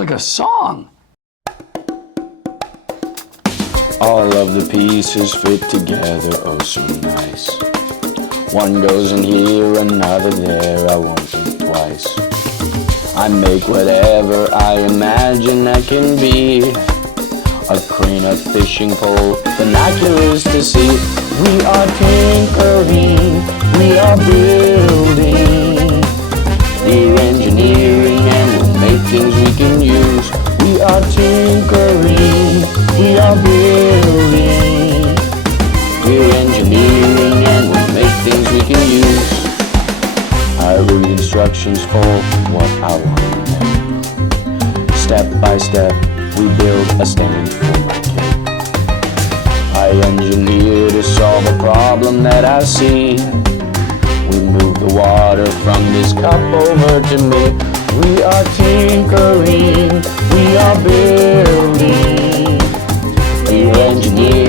like a song. All of the pieces fit together, oh so nice. One goes in here, another there, I won't think twice. I make whatever I imagine I can be. A crane, a fishing pole, binoculars to see. We are tinkering, we are building. We're engineering and we'll make things we can use. We are tinkering, we are building. We're engineering and we'll make things we can use. I read instructions for what I want to make. Step by step, we build a stand for my cake. I engineer to solve a problem that I see. We move the water from this cup over to me. We are tinkering, we are building. We are engineering.